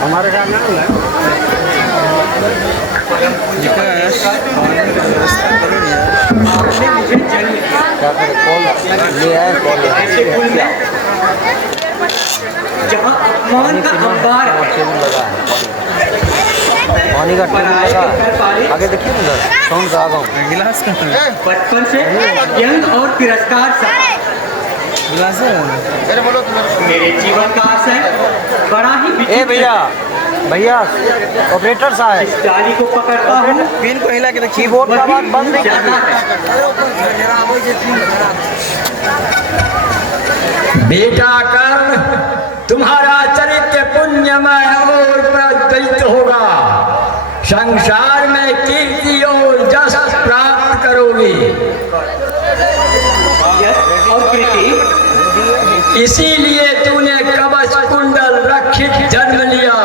हमारे घर में है विकास व्यवस्था करो क्या करे कॉल ले आए कॉल जहाँ अपमान का अंबार लगा पानी का टेबल लगा आगे देखिए ना साउंड का आगा गिलास का बचपन से यंग और तिरस्कार सा गिलास मेरे जीवन का आशय बड़ा ही ए भैया भैया ऑपरेटर साहब इस डाली को पकड़ता हूँ पिन को हिला के देखिए कीबोर्ड का बात बंद नहीं जाता है। बेटा कर्ण तुम्हारा चरित्र पुण्यमय और प्रज्वलित होगा। संसार में कीर्ति और यश प्राप्त करोगे। यश और कीर्ति इसीलिए तूने कवच कुंडल रक्षित जन्म लिया।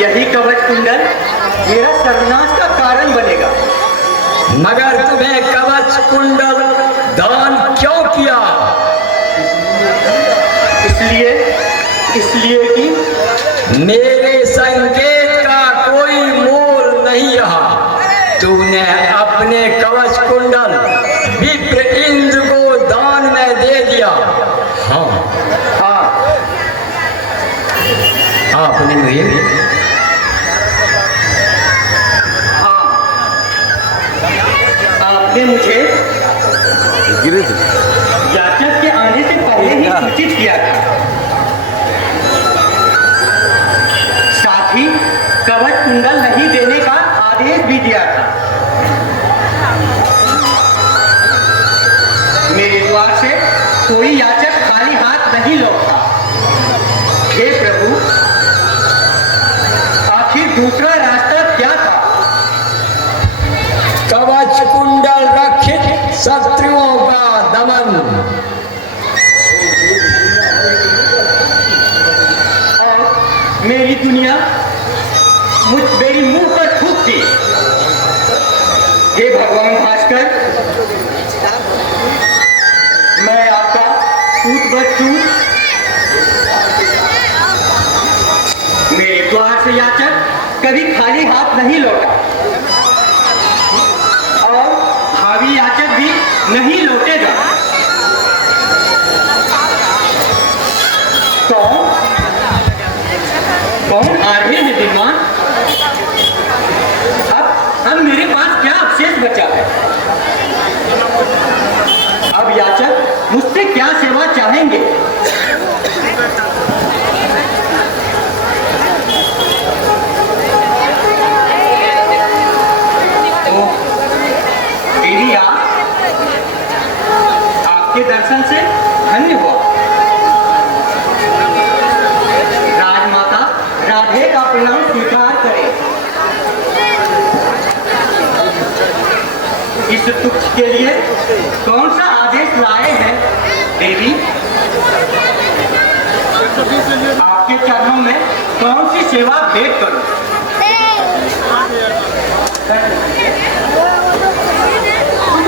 यही कवच कुंडल मेरा सर्वनाश का कारण बनेगा। मगर तुम्हें कवच कुंडल दान क्यों किया? इसलिए कि मेरे संकेत का कोई मोल नहीं रहा। तूने अपने कवच कुंडल विप्र इंद्र को दान में दे दिया। हाँ आपने मुझे आपने मुझे याचक के आने से पहले ही सूचित किया था। साथ ही कवच कुंडल नहीं देने का आदेश भी दिया था। मेरे द्वार से कोई याचक खाली हाथ नहीं लौटा। हे प्रभु, आखिर दूसरा रास्ता क्या था? कवच कुंडल रक्षित शत्रुओं का दमन। और मेरी दुनिया मेरी मुंह पर थूकती। हे भगवान भास्कर, मैं आपका टूट बटूट मेरे द्वार से याचक कभी खाली हाथ नहीं लौटा और भावी याचक भी नहीं लौटेगा। कौन आगे है विद्वान? अब मेरे पास क्या अवशेष बचा है? अब याचक मुझसे क्या सेवा चाहेंगे? आपके दर्शन से धन्य हुआ। राजमाता राधे का प्रणाम स्वीकार करें। इस तुच्छ के लिए कौन सा आदेश लाए हैं देवी? आपके चरणों में कौन सी सेवा भेंट करूं?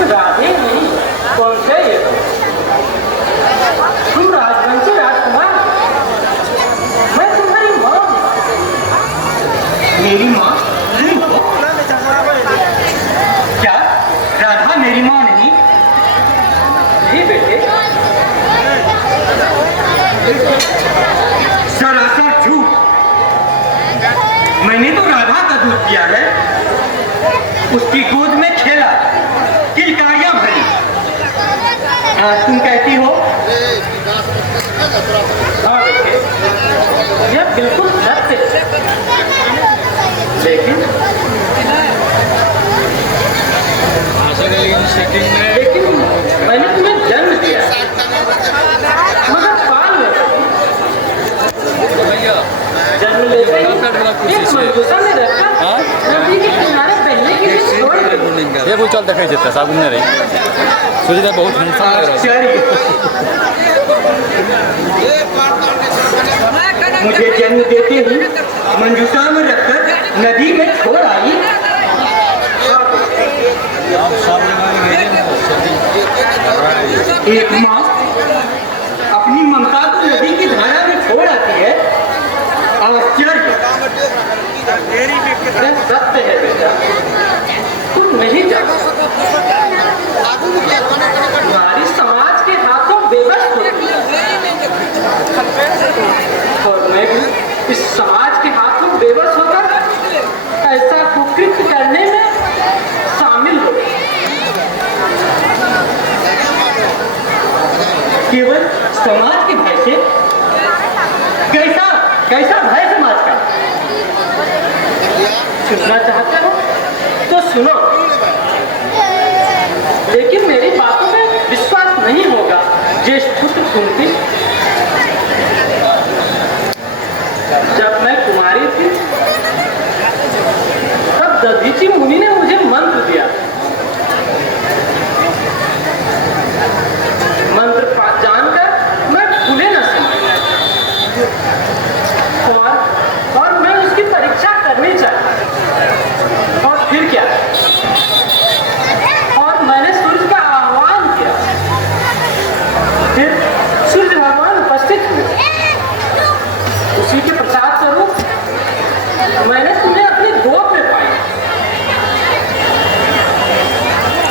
राधे नहीं, कौन से ये? तुम राजवंशी राजकुमार, मैं तुम्हारी माँ। मेरी माँ? क्या राधा मेरी माँ नहीं? नहीं बेटे, सरासर झूठ। मैंने तो राधा का दूध पिया है, उसकी गोद में खेला, किलकारियां भरी। आज तुम कहती हो? हाँ बेटे, यह बिल्कुल सत्य है। लेकिन मैंने तुम्हें जन्म दिया, मगर पाल नहीं। जन्म लेते ही एक मंजूसा में रखा नदी के किनारे पहले के लिए छोड़ दिया। ये चल देखा जेता साबुन नहीं रही सुजीता बहुत हिंसा कर रहा है। मुझे जन्म देते ही मंजूसा में रखकर नदी में छोड़ आई। एक माँ अपनी ममता को नदी की धारा में छोड़ आती है। आश्चर्य, सत्य है बेटा, तुम नहीं जानते। नारी समाज के हाथों बेबस होती है और मैं भी इस समाज के हाथों बेबस होकर ऐसा कुकृत्य करने में शामिल हो। केवल समाज के भय से? कैसा कैसा भय समाज का? सुनना चाहते हो तो सुनो, लेकिन मेरी बातों में विश्वास नहीं होगा। ज्येष्ठ पुत्र कुंती, जब मैं कुमारी थी तब दधीचि मुनि ने मुझे मंत्र दिया। मंत्र जानकर मैं भूले न सकी और मैं उसकी परीक्षा करनी चाहती। और फिर क्या, और मैंने सूर्य का आह्वान किया। फिर सूर्य भगवान उपस्थित हुए। उसी के प्रसाद स्वरूप मैंने तुम्हें अपनी गोद में पाया।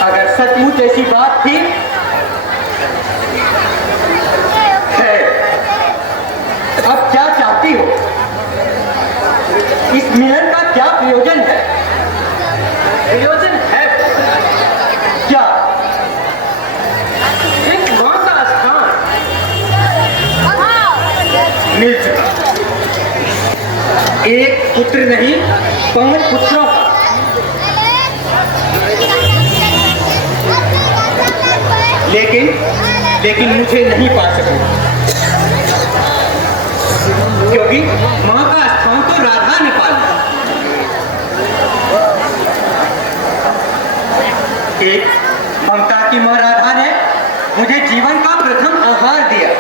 अगर सचमुच ऐसी बात थी है, अब क्या चाहती हो? इस मिलन का क्या प्रयोजन है? प्रयोजन है क्या? एक मां का स्थान मिल चुका। एक पुत्र नहीं, 5 पुत्रों का। लेकिन मुझे नहीं पा सकूंगा, क्योंकि मां का स्थान तो राधा ने पाला। एक ममता की मां राधा ने मुझे जीवन का प्रथम आहार दिया,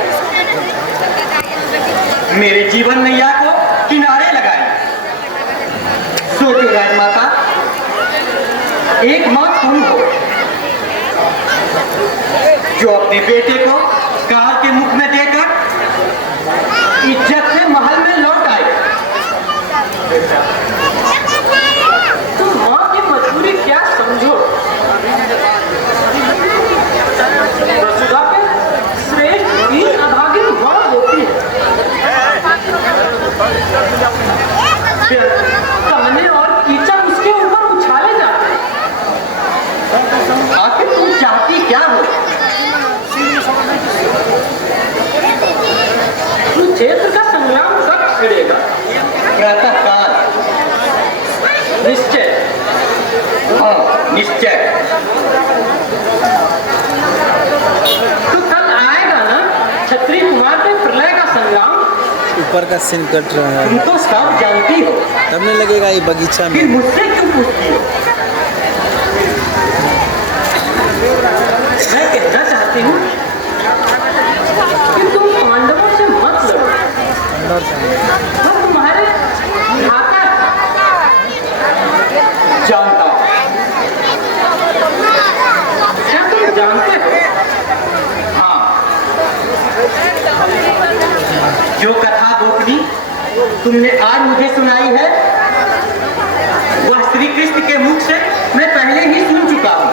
मेरे जीवन नैया को किनारे लगाए। सोचो राजमाता, एक मां तुम हो जो अपने बेटे को काल के मुख में देकर इज्जत से महल में लौट आए। तुम मां की मजबूरी क्या समझो? वसुधा पे श्रेष्ठ 3 अभागिन मां होती है। कहने और कीचड़ उसके ऊपर उछाले जाते हैं। आखिर तुम चाहती क्या हो? कुरुक्षेत्र का संग्राम कब छिड़ेगा? प्रातः काल। निश्चय, हाँ निश्चय। तो कल आएगा ना क्षत्रिय कुमार के प्रलय का संग्राम? ऊपर का सीन कट रहा है। तुम तो सब जानती हो, तब नहीं लगेगा ये बगीचा में। फिर मुझसे क्यों पूछती हो? मैं कहना चाहती हूँ कि तुम पांडवों से मत लड़ो। मैं तुम्हारे भ्राता जानता हूँ। क्या तुम जानते हो? हाँ, जो कथा गोपनी तुमने आज मुझे सुनाई है, वह श्री कृष्ण के मुख से मैं पहले ही सुन चुका हूँ।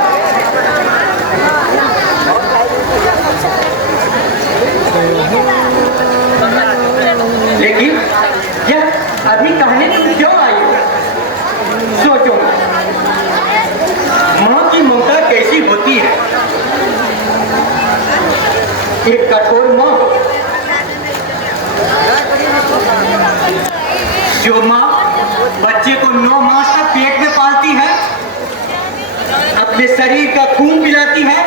लेकिन यह अभी कहने तुम क्यों आई हो? सोचो, मां की ममता कैसी होती है। एक कठोर मां, जो मां बच्चे को 9 मास तक पेट में पालती है, अपने शरीर का खून पिलाती है,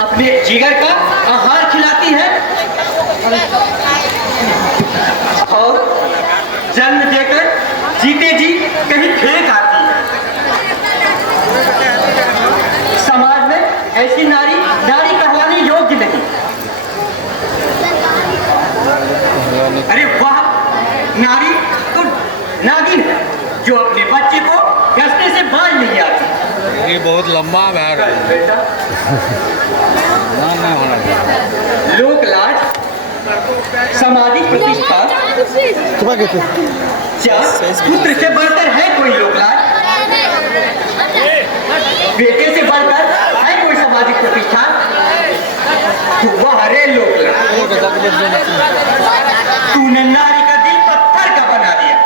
अपने जिगर का आहार खिलाती है और जन्म देकर जीते जी कहीं फेंक आती है। समाज में ऐसी नारी कहलाने योग्य नहीं। अरे वाह, नारी तो नागिन है जो अपने बच्चे को घसने से बाज नहीं आती। ये बहुत लंबा बैर है। बेटा ना होना लोक लाज सामाजिक प्रतिष्ठा तुम्हारे कहते क्या पुत्र से बढ़कर है कोई लोक लाज? बेटे से बढ़कर है कोई सामाजिक प्रतिष्ठा? तो वह रे लोक लाज, तूने नारी का दिल पत्थर का बना दिया।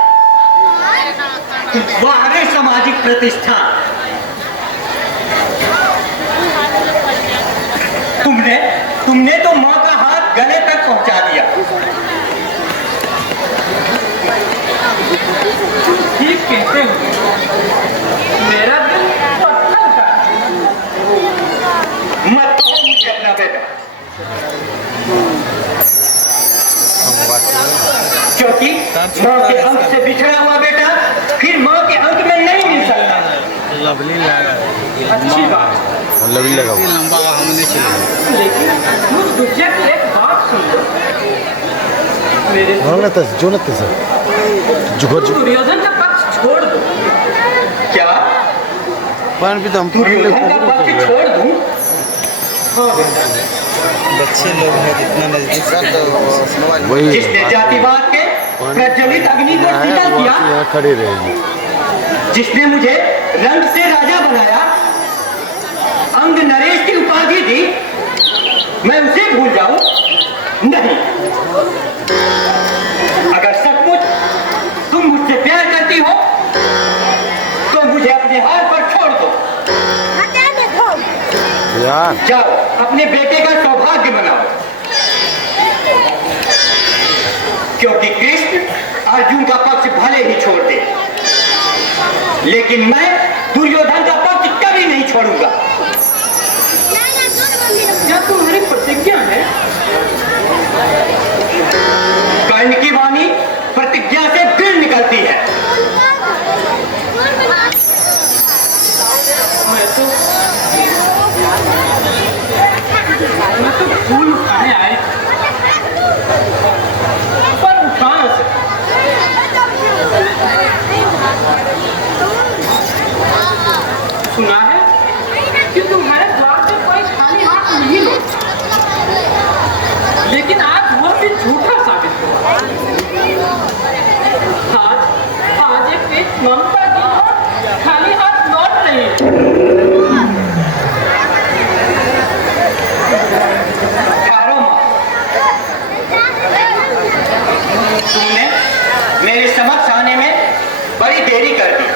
वह रे सामाजिक प्रतिष्ठा, तुमने तो माँ का हाथ गले तक पहुंचा दिया। ठीक कहते हो, मेरा दिल पत्थर का। मत कहो मुझे अपना बेटा, क्योंकि माँ के अंक से बिछड़ा हुआ बेटा फिर माँ के अंक में नहीं मिल सकता। लवली लगा, अच्छी बात, लवली लगा लंबा हमने चाहिए। लेकिन मुझ गुज्जर की एक बात सुन लो। मेरे जो न सर जुगर दुर्योधन का पक्ष छोड़ दो। क्या पान भी तो हम दुर्योधन का पक्ष छोड़ दूं? हाँ बेटा, बच्चे लोग हैं जितना नजदीक वही जिसने जातिवाद के प्रज्वलित अग्नि को शीतल किया, यहाँ खड़ी रहेगी। जिसने मुझे रंग से राजा बनाया, अंग नरेश की उपाधि दी, मैं उसे भूल जाऊं? नहीं। अगर सचमुच तुम मुझसे प्यार करती हो तो मुझे अपने हाथ पर छोड़ दो। यार जाओ अपने बेटे का सौभाग्य मनाओ, क्योंकि कृष्ण अर्जुन का पक्ष भले ही छोड़ दे, लेकिन मैं दुर्योधन का पक्ष कभी नहीं छोड़ूंगा। क्या तुम्हारी प्रतिज्ञा है? कर्ण की वाणी प्रतिज्ञा से फिर निकलती है। मैं तो फूल उठाने आई, पर उठा न सके। सुना है कि तुम्हारे द्वार पे कोई खाली हाथ नहीं लौटा, लेकिन आज वो भी झूठा साबित हुआ। आज एक ममता की और खाली हाथ लौट रही है। तुमने मेरे समक्ष आने में बड़ी देरी कर दी,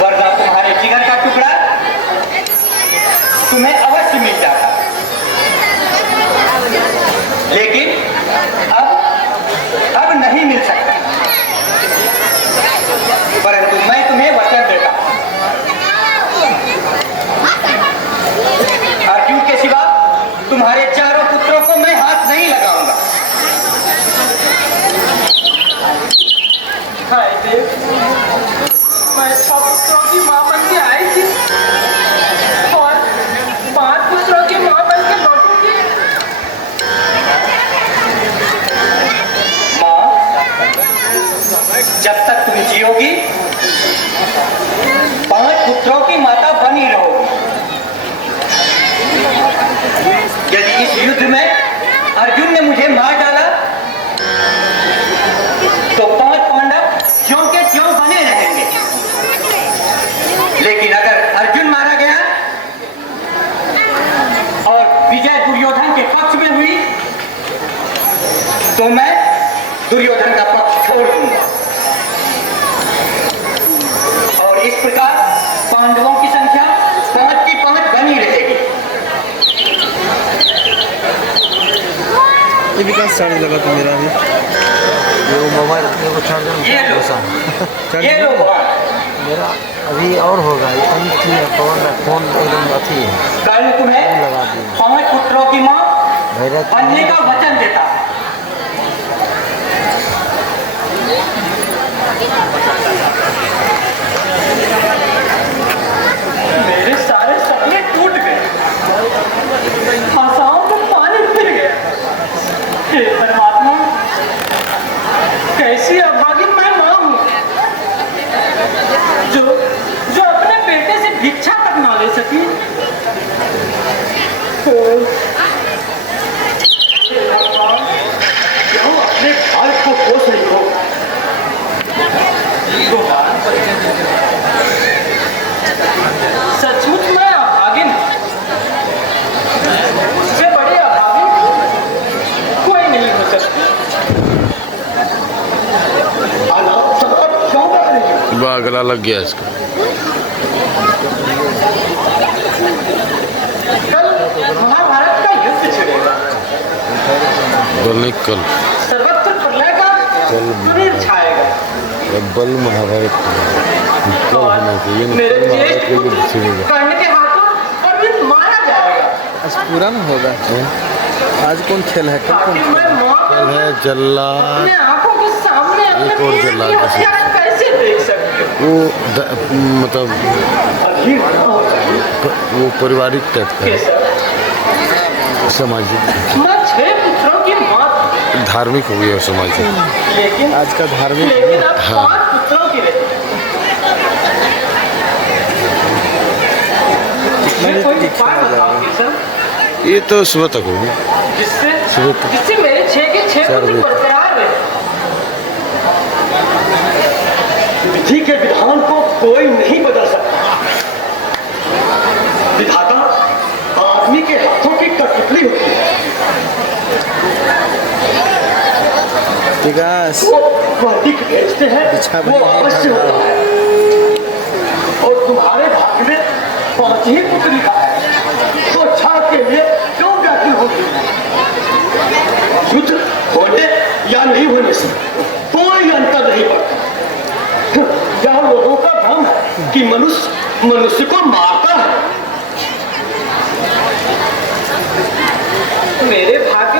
वरना तुम्हारे जिगर का टुकड़ा तुम्हें अवश्य मिल जाता। लेकिन अब नहीं मिल सकता, परंतु मैं तुम्हें वचन देता हूं, अर्जुन के सिवा तुम्हारे चारों पुत्रों को मैं हाथ नहीं लगाऊंगा। हाय देव, मैं 6 पुत्रों की मां बन के आई थी और 5 पुत्रों की मां बन के लौटूंगी। मां, जब तक तुम जियोगी 5 पुत्रों की माता बनी रहोगी। यदि इस युद्ध में अर्जुन ने मुझे मार डाला तो 5 पांडव ज्यों के त्यों बने रहेंगे, लेकिन अगर अर्जुन मारा गया और विजय दुर्योधन के पक्ष में हुई तो मैं दुर्योधन का पक्ष छोड़ दूंगा, और इस प्रकार पांडवों की संख्या 5 की 5 बनी रहेगी। ये भी कहाँ साड़ी लगा तो मेरा भी ये वो मोबाइल को चार्जर ये लो मेरा अभी और होगा फोन एकदम अथी है। कल तुम्हें लगा दी 5 पुत्रों की मां भैरत बनने का वचन देता है। मेरे सारे सपने टूट गए, आशाओं को पानी फिर गया। हे परमात्मा, कैसी अभागिन मैं मां हूं जो अपने दीक्षा तक ना ले सकी। क्यों अपने भाई को पोष नहीं हो? सचमुच मैं अभागिन, उससे बड़ी अभागिन कोई नहीं हो सकती। क्यों कर रही हो? गला लग गया इसका। कल महाभारत का युद्ध छिड़ेगा। बल नहीं कल सर्वत्र प्रलय का सूर्य छाएगा। बल महाभारत कल होना चाहिए। मेरे ज्येष्ठ पुत्र कर्ण के हाथों अर्जुन मारा जाएगा। आज पूरा न होगा। आज कौन खेल है? कल कौन आखिर मैं मौत कल है जल्ला अपने आंखों के सामने अपने एक और बेटे जल्लाद की का हत्या कैसे देख सकती हूँ? मतलब वो पारिवारिक टाइप का है, सामाजिक मैं 6 पुत्रों की मौत, धार्मिक हो गया सामाजिक। लेकिन आज का धार्मिक लेकिन अब हाँ। 5 पुत्रों की रही। इसमें कोई उपाय बताओ केशव, ये तो सुबह तक होगी। जिससे मेरे 6 के 6 चार पुत्र बजे। बरकरार रहे। विधि के विधान को कोई नहीं बदल सकता। विधाता आदमी के हाथों की कठपुतली होती है। विकास वो वर्दिक भेजते हैं, बिछा वो बनी है। अवश्य होता है। और तुम्हारे भाग्य में 5 ही पुत्र लिखा है, तो छाप के लिए क्यों व्याकुल होगी? युद्ध होने या नहीं होने से कोई अंतर नहीं पड़ता। यह लोगों का भ्रम है कि मनुष्य मनुष्य को मारता है। मेरे भाग्य